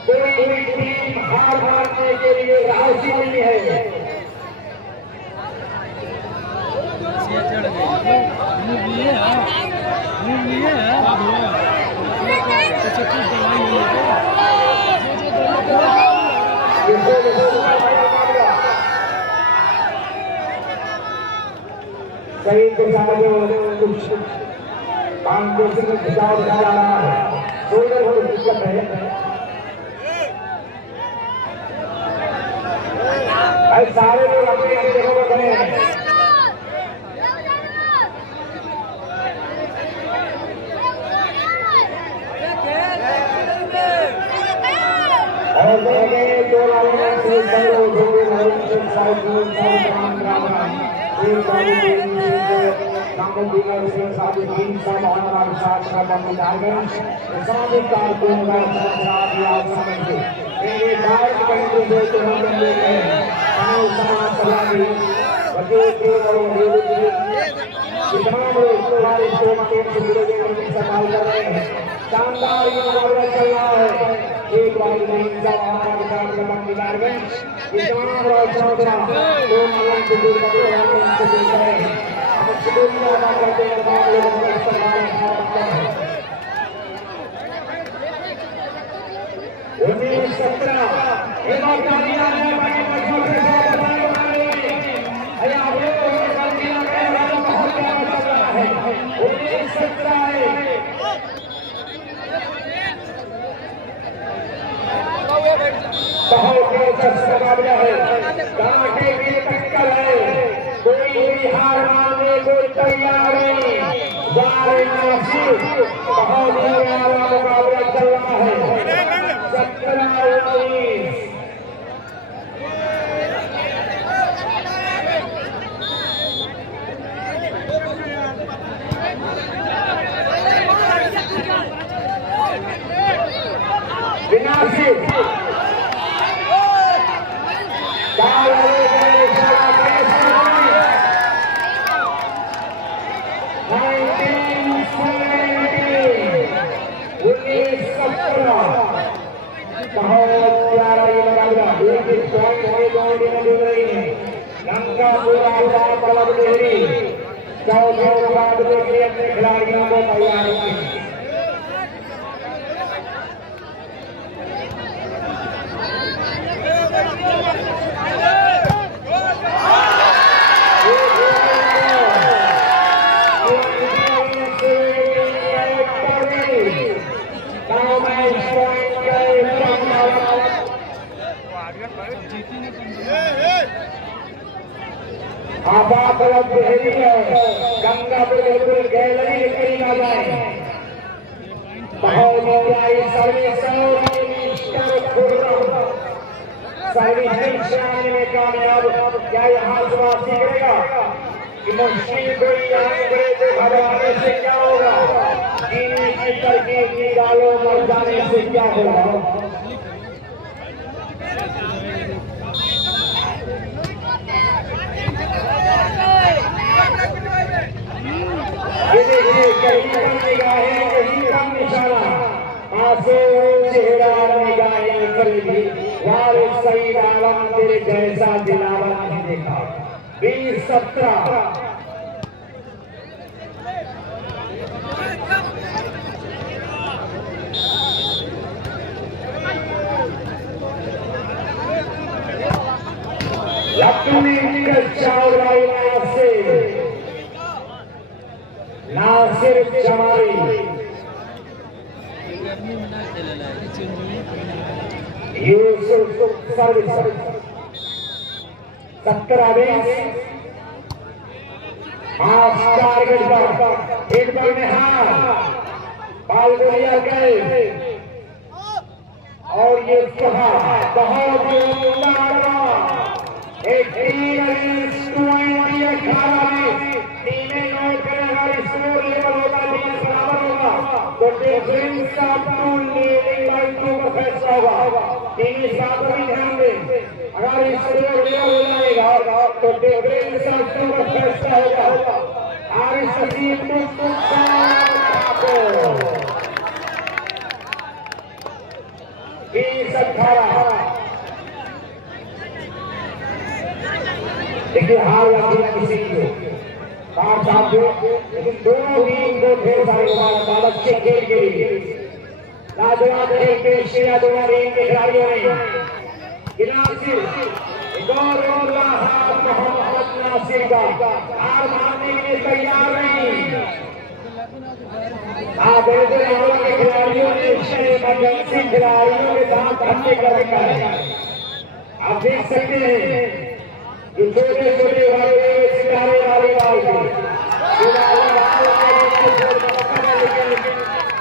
कोई भी टीम हार मारने के लिए राजी नहीं है सही के साथ कुछ काम को खिंचाव जा रहा है शोल्डर को दिक्कत है सारे लोग अपने जगह पर खड़े हैं और देखेंगे दो शानदार चल रहा है एक बार नहीं जा हमारा विचार करना निवार में ये जाना बड़ा चौधरा तो मालूम से दूर का प्रोग्राम से देख रहे हैं अब शुरू आना करते हैं तमाम लोगों को सरकार है 19-17 एक बार तालियां हैं भाई बच्चों के साथ बताए अरे आप लोग तालियां के वाला बहुत प्यारा चल रहा है 19-17 है बहुत दिलचस्प मुकाबला है कांटे की टक्कर है कोई भी हार मानने को तैयार नहीं बहुत ही प्यारा मुकाबला चल रहा है 17-19 विनाशी बहुत प्यारा ये मुकाबला एक पॉइंट है दौड़ दे रही है गंगा पूरा बात अलग देरी चौथे मुकाबले के लिए अपने खिलाड़ियों को तैयार रखें आबाद अलग देरी है गंगा पे बिल्कुल गैलरी के करीब आ जाए बहुत प्यारी सर्विस सर्विस आने में कामयाब क्या यहाँ से सीखेगा कि मुश्किल कोई यहाँ करे तो घबराने से क्या होगा की तरकीब निकालो मर जाने से क्या होगा ये देखिए कहीं कम निगाहें कहीं कम निशाना आंसू चेहरा निगाहें करीबी यार सही आलम तेरे जैसा दिलावा नहीं देखा 20-17 लक्ष्मी का चावला से नासिर जमाली यूसुफ सर्विस 17-20 टारगेट पर एक बॉल में बाल को लिया गए और ये बहुत एक 18 में टीमें नोट करेगा स्कोर लेवल होगा 20 बराबर होगा तो डिफरेंस ऑफ 2 लीडिंग बाय 2 का फैसला होगा टीम इस बात पर भी ध्यान दें अगर स्कोर लेवल हो जाएगा तो डिफरेंस ऑफ 2 का फैसला होगा और इस सीट में देखिए हार या जीत किसी की हो बाहर साथियों लेकिन दोनों टीम को ढेर सारे मुबारकबाद अच्छे खेल के लिए लाजवाब खेल पेश किया दोनों टीम के खिलाड़ियों ने नासिर गौरव मोहम्मद नासिर का हार मानने के लिए तैयार नहीं बेहतर हालों के खिलाड़ियों ने इमरजेंसी खिलाड़ियों के दांत खट्टे कर रखा है आप देख सकते हैं ये छोटे छोटे वाले सितारे वाले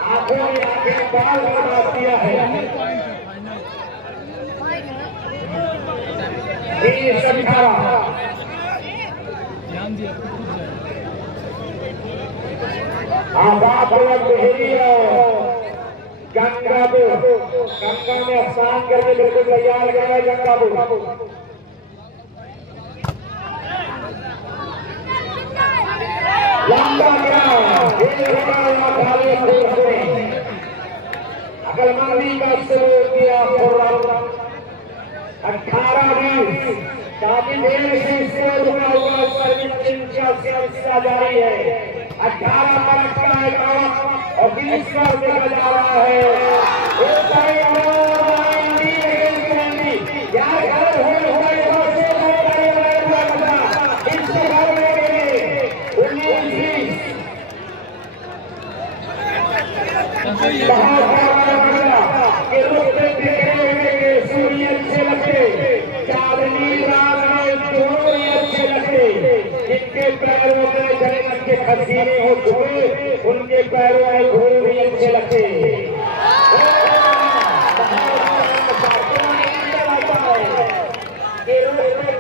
आंखों में आंखें बाल बना दिया है बाप गंगा में स्नान करके बिल्कुल तैयार कर रहा है गंगा लंबा अक्लमंदी का सलूक किया खुर्रम 18-20 काफी देर से स्कोर बना हुआ सर्विस सिलसिला जारी है 18 पर अटका है और 20 पर देखा जा रहा है यार घर हो इससे घर में गए 19-20 के रुकते बिखरे हुए सूर्य अच्छे लगते चांदनी रात में दोनों ही अच्छे लगते जिनके पैरों में जन्नत के खजीने हो छुपे उनके पैरों में घोड़े भी अच्छे लगते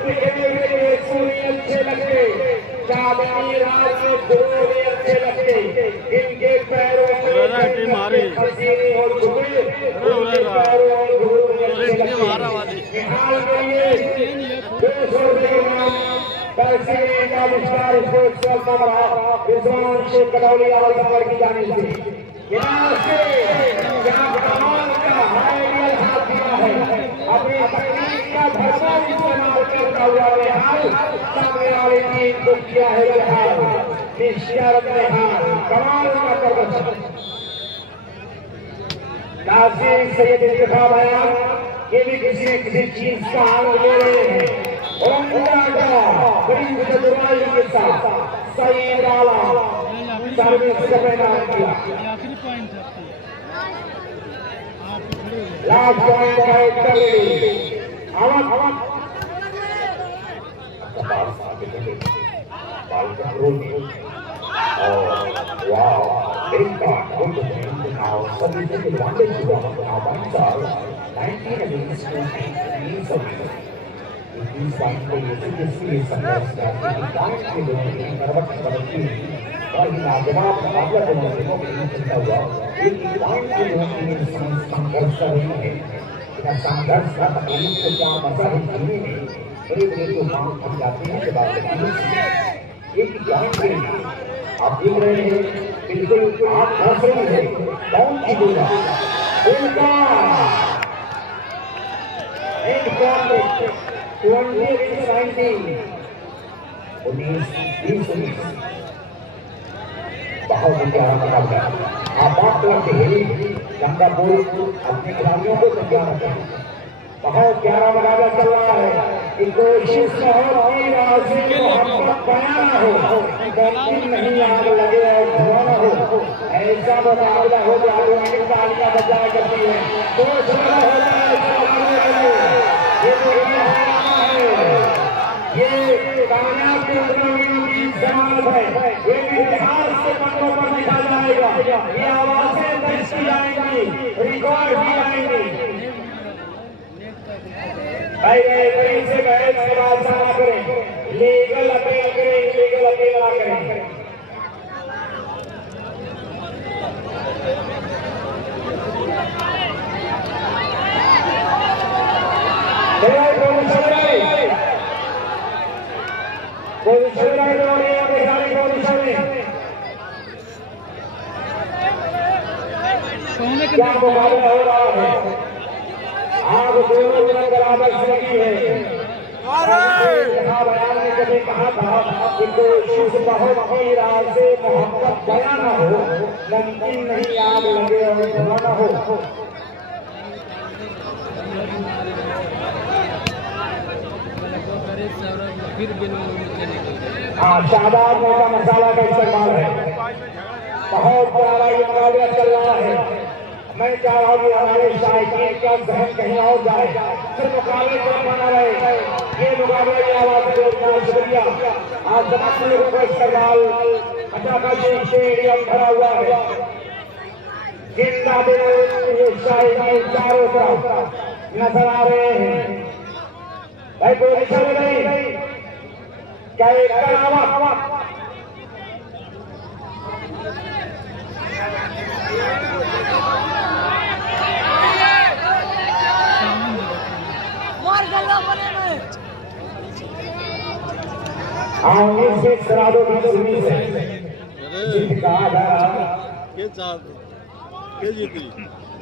बिखरे हुए सूर्य अच्छे लगते चांदनी रात में दोनों भी अच्छे लगते जिनके पैरों में खजीने हो छुपे उनके पैरों में घोड़े भी अच्छे लगते निहाल के लिए 200 रुपये पैसे का विस्तार sports club number Rizwan Shaikh कटौली आवाज की जाने से यहाँ से जहाँ कमाल का हाइडियल हाथ दिया है अपनी तकनीक का भरपूर इस्तेमाल करता हुआ निहाल सामने वाली टीम को किया है निहाल निश्चय निहाल कमाल का प्रदर्शन नाज़रीन सैयद इंतखाब बयान ये भी किसी न किसी चीज का आनंद ले रहे हैं और बड़ी चतुराई के साथ सही डाला सर्विस का पैदान किया लास्ट पॉइंट है टर्ली आवाज बाल का रोल और वाह एक बार now suddenly the advantage to our points are 19 against 20. These points will basically suggest that the point के लोग करवट बदलती और इन आदिवासी मुकाबला करने को नहीं चलता हुआ एक पॉइंट के लोग इन संघर्ष कर रहे हैं इतना संघर्ष का तकलीफ को क्या मजा है जीने में बड़े-बड़े जो मांग हम जाते हैं के बाद एक पॉइंट के लिए आप देख रहे हैं बिल्कुल आप हंस रहे हैं कौन जीतेगा उनका एक पॉइंट 19 बहुत प्यारा मुकाबला आप बात करते हैं गंगा बोल अपने खिलाड़ियों को तैयार रखें बहुत प्यारा मुकाबला चल रहा है कि कोशिश बहुत की राशि मोहब्बत बयाना हो लेकिन नहीं आग लगे और धुआं हो ऐसा मुकाबला हो जाए तालियां बजाया करती है कोशिश हो जाए ये कामयाब की जमानत है ये इतिहास के पन्नों पर लिखा जाएगा ये आवाजें दर्ज की जाएंगी रिकॉर्ड की जाएंगी भाई कहीं से बहस के बाद ना करें लीगल अपील करें इलीगल अपील ना करें क्या मुकाबला हो रहा है आग दोनों तरफ बराबर लगी है बयान ने कभी कहा था कि कोशिश बहुत की राह से मोहब्बत बयाना हो मुमकिन नहीं आग लगे और धुआं हो हाँ शादाब मोटा मसाला का इस्तेमाल है बहुत प्यारा ये मुकाबला चल रहा है मैं चाह रहा हूँ हमारे शायकीन का जहन कहीं और जाए फिर मुकाबले को बना रहे ये मुकाबले की आवाज जोरदार शुक्रिया आज जमात लोगों को इस्तेमाल अचानक स्टेडियम भरा हुआ है जिंदा दिल ये शायकीन चारों तरफ नजर आ रहे हैं भाई कोई चल नहीं क्या एक करावा से शराबों की सुनी से कहा जा रहा के जीती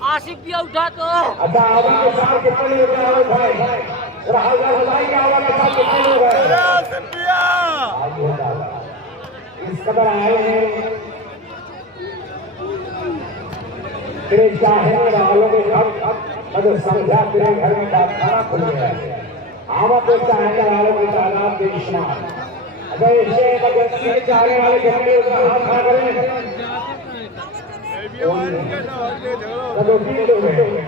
आशिक भी उठा तो अच्छा आवाज के साथ कितने लोग हैं भाई राहुल भाई की आवाज के साथ कितने लोग हैं इस कदर आए हैं तेरे चाहे वालों के अब समझा तेरे घर में बात खाना खुल गया है आवा तो चाहने वालों की तादाद बेशुमार अगर इससे इमरजेंसी में चाहने वाले कितने हाथ खड़ा करें तो 3 लोग हैं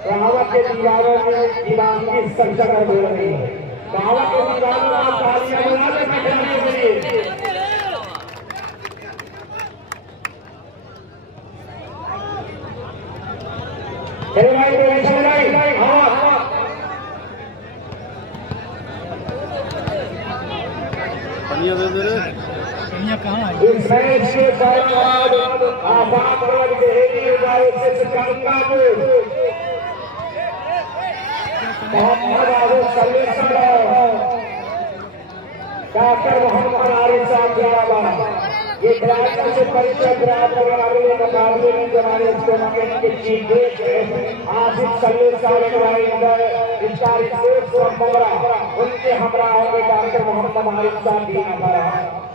कहावत के दीवारों में दीवानगी संचा कर दे रही है कहावत के दीवारों में तालियां बजाने में खड़े के लिए अरे भाई चल भाई हाँ पनिया दे दे रे इस मैच के बाद आबाद रोड के एरिया से गंगापुर मोहम्मद आबू सलीम डॉक्टर मोहम्मद आरिफ साहब जिंदाबाद ये खिलाड़ियों से परिचय प्राप्त और अगले मुकाबले में जमाने टूर्नामेंट के चीफ गेस्ट हैं आसिफ सलीम साहब के स्टार स्पोर्ट्स और ममरा उनके हमरा होंगे डॉक्टर मोहम्मद आरिफ साहब जिंदाबाद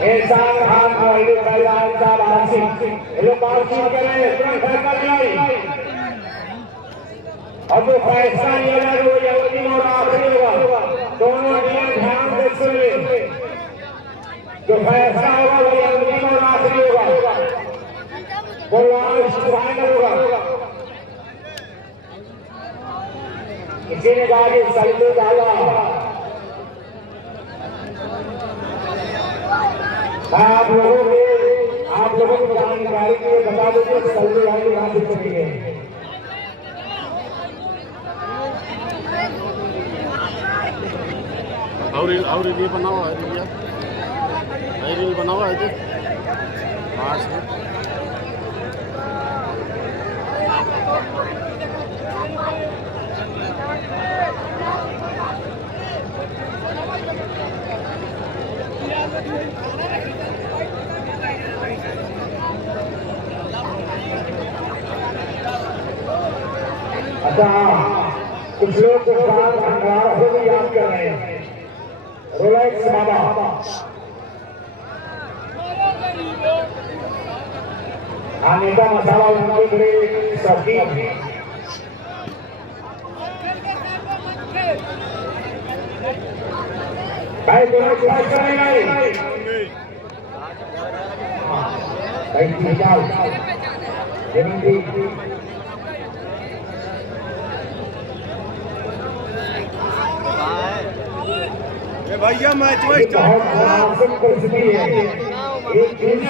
एहसान खान और फैजान साहब आसिफ ये लोग बातचीत करें तुरंत घर कर जाए और जो फैसला लिया जाए वो अंतिम और आखिरी होगा दोनों नियम ध्यान से सुन ले जो फैसला होगा वो अंतिम और आखिरी होगा वो फाइनल होगा किसी ने कहा कि सल्लू डाला आप लोगों को जानकारी के लिए बता दो कि सल्लू डाली कहाँ से चली गई और ये बना हुआ है भैया रील बना हुआ है आज अच्छा कुछ लोग को भंडारा हो भी याद कर रहे हैं रोलेक्स बाबा खाने का मसाला उनके बड़े शौकीन है भाई दोनों क्लास करेंगे भाई जाओ भैया मैच में बहुत मुनासिब परिस्थिति है एक दिन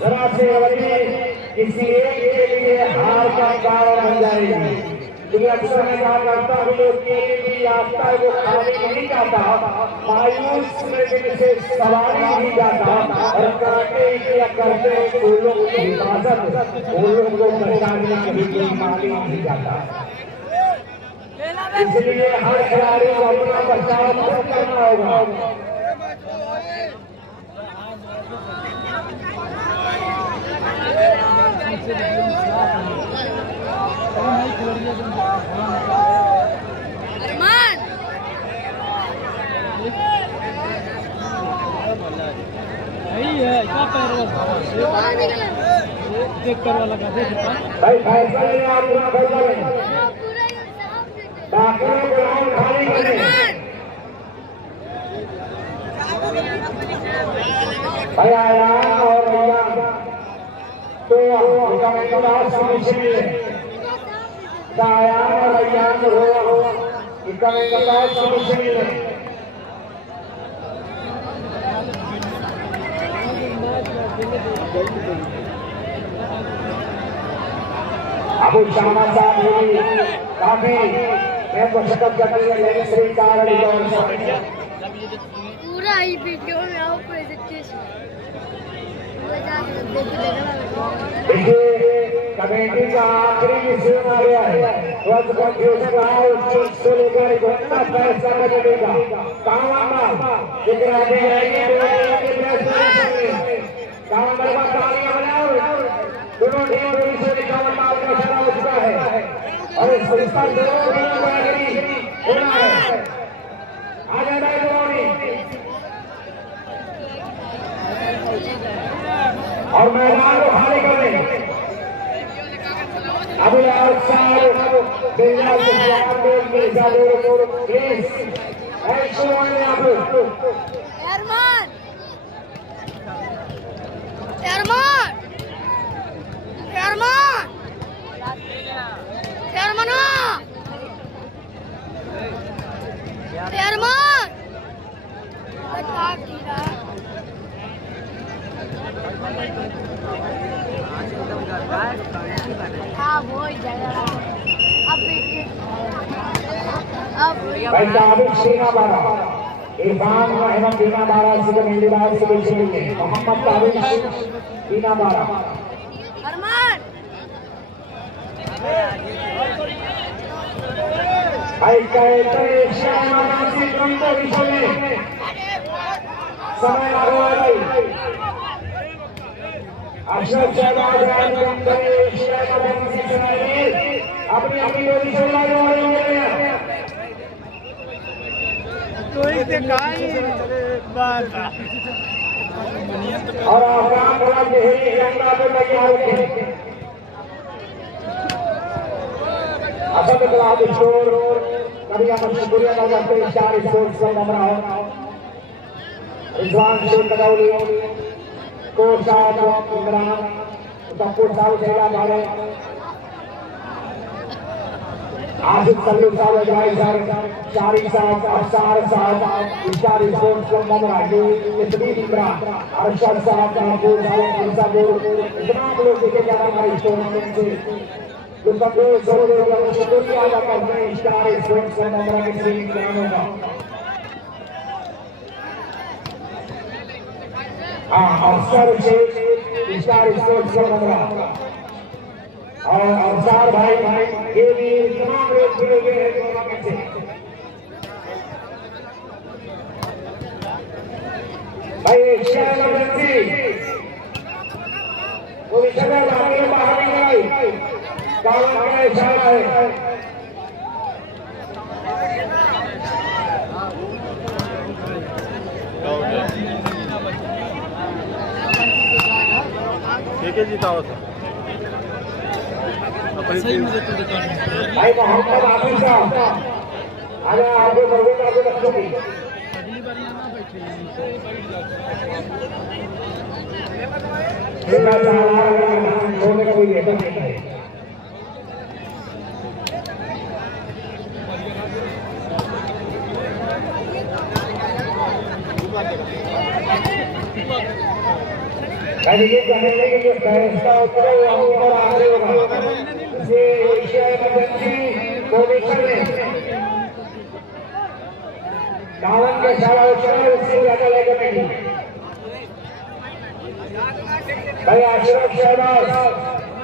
जरा से किसी एक के लिए हार का कारण बन जाएगी क्योंकि अक्सर मैं कहा करता हूँ लोग भी आता है वो खाने नहीं जाता मायूस में से सवारी नहीं जाता और कराटे या करते हैं उन लोगों की हिफाजत उन लोगों को पहचानने कभी कोई माली नहीं जाता इसलिए हर खिलाड़ी को अपना बचाव खुद करना होगा भाई फैसला लेने आप पूरा फैसला लें डॉक्टरों को राउंड खाली करें भाई आयान और भैया तो इनका सुनिश्चित है आयान और अयान रो इनका सुनिश्चित है अबू शामा साहब भी काफी मैं तो शकत करने लगे श्री कारण पूरा ही वीडियो में आओ प्रेजेंटेशन कमेटी का आखिरी विषय आ गया है तो कंफ्यूजन रहा उस चीज को लेकर घटना फैसला करेगा काम आना एक आगे जाएंगे इस पर जरूर होना है। आ जाए भाई जवानी और मैदान को खाली कर दें। अभी आप साल बिल्ला से जवाब में जादू प्लीज शुरू होने आप एरमान एरमान एरमान एरमना एरमान बता दीदा हाँ वो ही जाएगा भाई ताबिक सीना बारा इरफान रहमान बीना बारा से मंडी बारा से बीच में मोहम्मद ताबिक बीना बारा अरमान भाई कहते शाह से ड्रम्बो विषय समय लागो भाई अशरफ शहबाज अपनी अपनी पोजीशन लागो और अफगान बड़ा गहरी जंगला पे तैयार है। असद क्लाब स्टोर कभी हम शुक्रिया अदा करते हैं स्टार स्पोर्ट्स क्लब अमरा रिजवान शेख कदौली कोच साहब इमरान तब्बूर साहब जैला वाले आसिफ सल्लू साहब अजवाई साहब शारी साहब अफसार साहब स्टार स्पोर्ट्स क्लब अमरा तस्वीर इमरान अरशद साहब महबूब साहब इंसाबुर तमाम लोग देखे जा रहे हमारे इस टूर्नामेंट से तो सब लोग जरूर शुक्रिया अदा करते हैं स्टार स्पोर्ट्स क्लब अमरा के सभी खिलाड़ियों का। हाँ अफसर से स्टार स्पोर्ट्स क्लब अमरा और अफसार भाई ये भी तमाम लोग जुड़े हुए हैं टूर्नामेंट से। भाई एशिया इमरजेंसी वो इशारा आगे बाहर नहीं आई काला का इशारा है। ठीक है जीता हुआ था सही मुझे तो रिकॉर्ड भाई मोहम्मद आसिफ साहब आगे आगे बढ़ोगे आगे बच्चों की अगली बार यहाँ ना बैठे छोटा सा हमारा छोड़ने का कोई लेकर नहीं है। ये कहने के जो फैसला होता है वो ऊपर आगे होगा इसे एशिया इमरजेंसी पोजीशन में दावन के सारा होता है उससे ज्यादा लेकर नहीं। भाई अशरफ शहबाज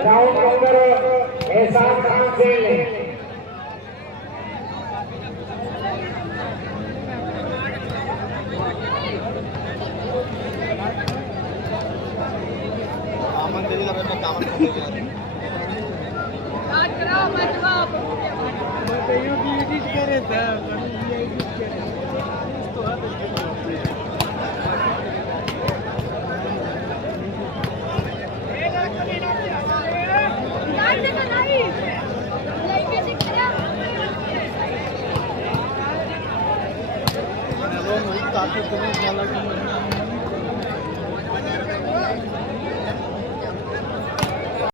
राउंड नंबर एहसान खान से ले काफी